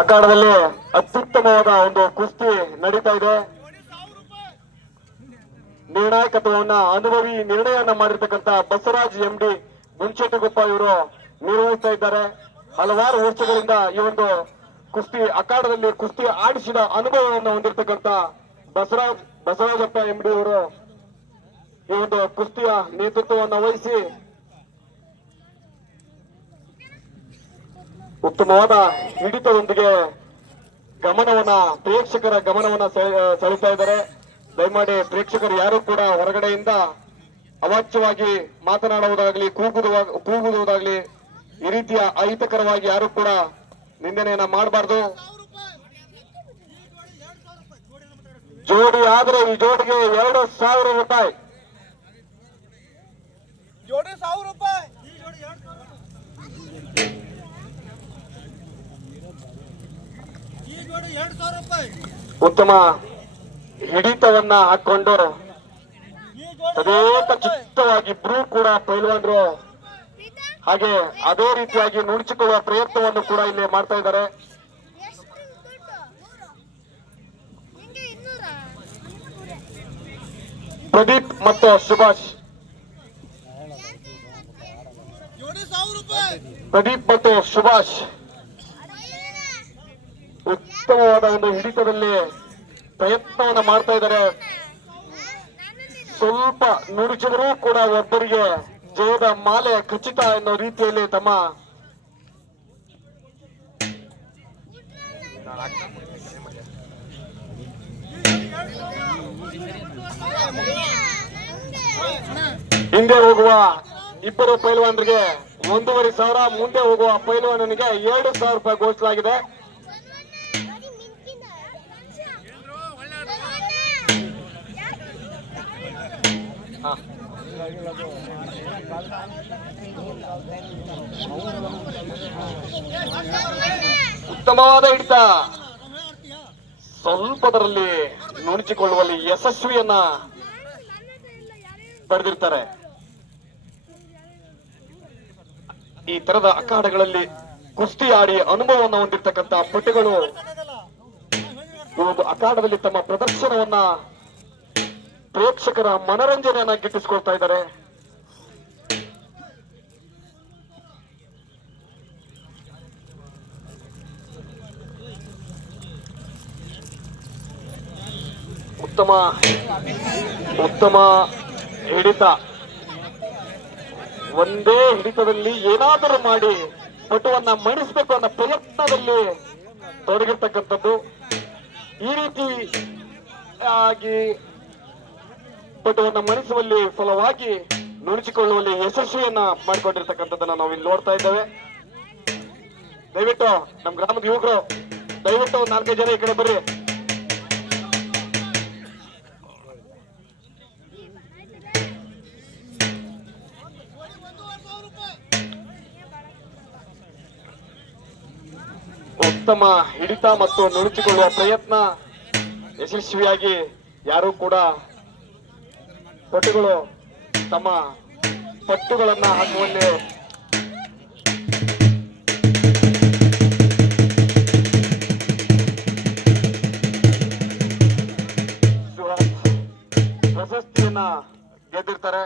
ಅಖಾಡದಲ್ಲಿ ಅತ್ಯುತ್ತಮವಾದ ಒಂದು ಕುಸ್ತಿ ನಡೀತಾ ಇದೆ. ನಿರ್ಣಾಯಕತ್ವವನ್ನ ಅನುಭವಿ ನಿರ್ಣಯವನ್ನ ಮಾಡಿರ್ತಕ್ಕಂತ ಬಸವರಾಜ್ ಎಂ ಡಿ ಗುಂಚೆಟ್ಟಿಗೊಪ್ಪ ಇವರು ನಿರ್ವಹಿಸ್ತಾ ಇದ್ದಾರೆ. ಹಲವಾರು ವರ್ಷಗಳಿಂದ ಈ ಒಂದು ಕುಸ್ತಿ ಅಖಾಡದಲ್ಲಿ ಕುಸ್ತಿ ಆಡಿಸಿದ ಅನುಭವವನ್ನು ಹೊಂದಿರತಕ್ಕಂತ ಬಸವರಾಜ್, ಬಸವರಾಜಪ್ಪ ಎಂಬಿ ಅವರು ಈ ಒಂದು ಕುಸ್ತಿಯ ನೇತೃತ್ವವನ್ನು ವಹಿಸಿ ಉತ್ತಮವಾದ ಹಿಡಿತದೊಂದಿಗೆ ಗಮನವನ್ನ, ಪ್ರೇಕ್ಷಕರ ಗಮನವನ್ನ ಸೆಳಿತಾ ಇದ್ದಾರೆ. ದಯಮಾಡಿ ಪ್ರೇಕ್ಷಕರು ಯಾರು ಕೂಡ ಹೊರಗಡೆಯಿಂದ ಅವಾಚ್ಯವಾಗಿ ಮಾತನಾಡುವುದಾಗ್ಲಿ ಕೂಗುದು ಕೂಗುವುದಾಗ್ಲಿ ಈ ರೀತಿಯ ಅಹಿತಕರವಾಗಿ ಯಾರು ಕೂಡ ನಿಂದನೆಯನ್ನ ಮಾಡಬಾರ್ದು. ಜೋಡಿ ಆದ್ರೆ ಈ ಜೋಡಿಗೆ ಎರಡು ಸಾವಿರ ರೂಪಾಯಿ. ಜೋಡಿ ಸಾವಿರ ಉತ್ತಮ ಹಿಡಿತವನ್ನ ಹಾಕೊಂಡು ತದೇಕ ಚಿತ್ತವಾಗಿ ಇಬ್ರು ಕೂಡ ಪೈಲ್ವಾನ್ರು ಹಾಗೆ ಅದೇ ರೀತಿಯಾಗಿ ನುಣುಚಿಕೊಳ್ಳುವ ಪ್ರಯತ್ನವನ್ನು ಕೂಡ ಇಲ್ಲಿ ಮಾಡ್ತಾ ಇದ್ದಾರೆ. ಪ್ರದೀಪ್ ಮತ್ತು ಸುಭಾಷ್. ಪ್ರದೀಪ್ ಮತ್ತು ಸುಭಾಷ್. ಉತ್ತಮವಾದ ಒಂದು ಹಿಡಿತದಲ್ಲಿ ಪ್ರಯತ್ನವನ್ನು ಮಾಡ್ತಾ ಇದ್ದಾರೆ. ಸ್ವಲ್ಪ ನುಡಿಸಿದರೂ ಕೂಡ ಒಬ್ಬರಿಗೆ ಜಯದ ಮಾಲೆ ಖಚಿತ ಎನ್ನುವ ರೀತಿಯಲ್ಲಿ ತಮ್ಮ ಹಿಂದೆ ಹೋಗುವ ಇಬ್ಬರು ಪೈಲ್ವಾನರಿಗೆ ಒಂದೂವರೆ ಸಾವಿರ ಮುಂದೆ ಹೋಗುವ ಪೈಲ್ವಾನನಿಗೆ ಎರಡು ಸಾವಿರ ರೂಪಾಯಿ ಘೋಷಿಸಲಾಗಿದೆ. ಉತ್ತಮವಾದ ಹಿಡಿತ. ಸ್ವಲ್ಪದರಲ್ಲಿ ನುಣಚಿಕೊಳ್ಳುವಲ್ಲಿ ಯಶಸ್ವಿಯನ್ನ ಪಡೆದಿರ್ತಾರೆ. ಈ ತರದ ಅಖಾಡಗಳಲ್ಲಿ ಕುಸ್ತಿ ಆಡಿ ಅನುಭವವನ್ನು ಹೊಂದಿರತಕ್ಕಂತ ಪಟುಗಳು. ಒಂದು ಅಖಾಡದಲ್ಲಿ ತಮ್ಮ ಪ್ರದರ್ಶನವನ್ನ ಪ್ರೇಕ್ಷಕರ ಮನರಂಜನೆಯನ್ನ ಗಿಟ್ಟಿಸ್ಕೊಳ್ತಾ ಇದ್ದಾರೆ. ಉತ್ತಮ ಉತ್ತಮ ಹಿಡಿತ. ಒಂದೇ ಹಿಡಿತದಲ್ಲಿ ಏನಾದರೂ ಮಾಡಿ ಪಟುವನ್ನ ಮಣಿಸಬೇಕು ಅನ್ನೋ ಪ್ರಯತ್ನದಲ್ಲಿ ತೊಡಗಿರ್ತಕ್ಕಂಥದ್ದು. ಈ ರೀತಿ ಆಗಿ ಪಟುವನ್ನ ಮಣಿಸುವಲ್ಲಿ ಫಲವಾಗಿ ನುಣುಚಿಕೊಳ್ಳುವಲ್ಲಿ ಯಶಸ್ವಿಯನ್ನ ಮಾಡಿಕೊಂಡಿರ್ತಕ್ಕಂಥದ್ದನ್ನ ನಾವು ಇಲ್ಲಿ ನೋಡ್ತಾ ಇದ್ದೇವೆ. ದಯವಿಟ್ಟು ನಮ್ಮ ಗ್ರಾಮದ ಯುವಕರು, ದಯವಿಟ್ಟು ನಾಲ್ಕೈದು ಜನ ಈ ಕಡೆ ಬರ್ರಿ. ಉತ್ತಮ ಹಿಡಿತ ಮತ್ತು ನುಣುಚಿಕೊಳ್ಳುವ ಪ್ರಯತ್ನ ಯಶಸ್ವಿಯಾಗಿ ಯಾರು ಕೂಡ ಪಟ್ಟುಗಳು ತಮ್ಮ ಪಟ್ಟುಗಳನ್ನ ಹಾಕುವಲ್ಲಿ ಪ್ರಶಸ್ತಿಯನ್ನ ಗೆದ್ದಿರ್ತಾರೆ.